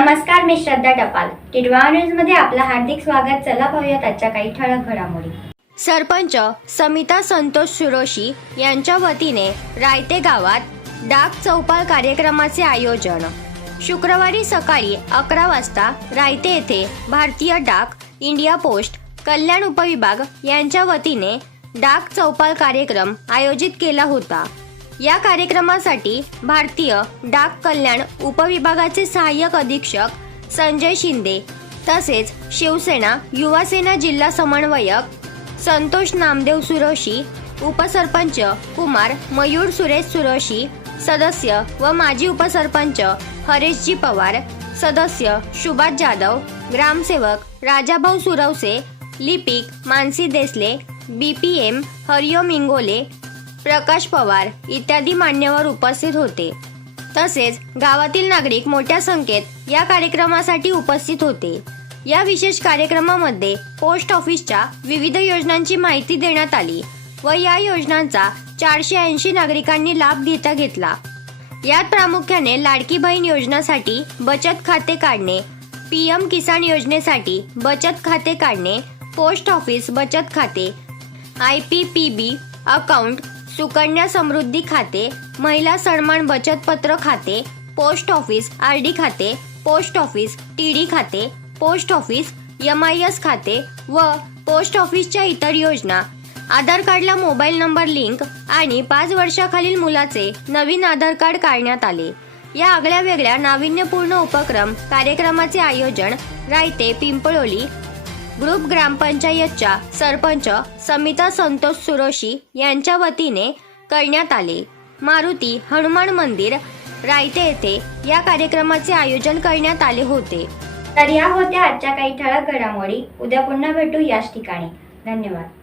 मी श्रद्धा टपाल. टिडवा न्यूजमध्ये आपलं हार्दिक स्वागत. चला पाहूयात आजच्या काही ठळक घडामोडी. सरपंच समिता संतोष सुरोशी यांच्या वतीने रायते गावात डाक चौपाल कार्यक्रमाचे आयोजन. शुक्रवारी सकाळी अकरा वाजता रायते येथे भारतीय डाक इंडिया पोस्ट कल्याण उपविभाग यांच्या वतीने डाक चौपाल कार्यक्रम आयोजित केला होता. या कार्यक्रमासाठी भारतीय डाक कल्याण उपविभागाचे सहाय्यक अधीक्षक संजय शिंदे तसेच शिवसेना युवासेना जिल्हा समन्वयक संतोष नामदेव सुरोशी उपसरपंच कुमार मयूर सुरेश सुरोशी सदस्य व माजी उपसरपंच हरेशजी पवार सदस्य सुभाष जाधव ग्रामसेवक राजाभाऊ सुरवसे लिपिक Mansi Desale B P M Hariom Ingole Prakash Pawar इत्यादी मान्यवर उपस्थित होते. तसेच गावातील नागरिक मोठ्या संख्येत या कार्यक्रमासाठी उपस्थित होते. या विशेष कार्यक्रमामध्ये पोस्ट ऑफिसच्या विविध योजनांची माहिती देण्यात आली व या योजनांचा चारशे ऐंशी नागरिकांनी लाभ घेता घेतला. यात प्रामुख्याने लाडकी बहीण योजनासाठी बचत खाते काढणे पीएम किसान योजनेसाठी बचत खाते काढणे पोस्ट ऑफिस बचत खाते I P P B account Sukanya Samriddhi खाते महिला सन्मान बचत पत्र खाते पोस्ट ऑफिस आर डी खाते पोस्ट ऑफिस टी डी खाते post office M I S खाते व पोस्ट ऑफिसच्या इतर योजना. आधार कार्डला मोबाईल नंबर लिंक आणि पाच वर्षाखालील मुलाचे नवीन आधार कार्ड काढण्यात आले. या आगळ्या वेगळ्या नाविन्यपूर्ण उपक्रम कार्यक्रमाचे आयोजन रायते पिंपळोली ग्रुप ग्रामपंचायतच्या सरपंच समिता संतोष सुरोशी यांच्या वतीने करण्यात आले. मारुती हनुमान मंदिर रायते येथे या कार्यक्रमाचे आयोजन करण्यात आले होते. तर या होत्या आजच्या काही ठळक घडामोडी. उद्या पुन्हा भेटू याच ठिकाणी. धन्यवाद.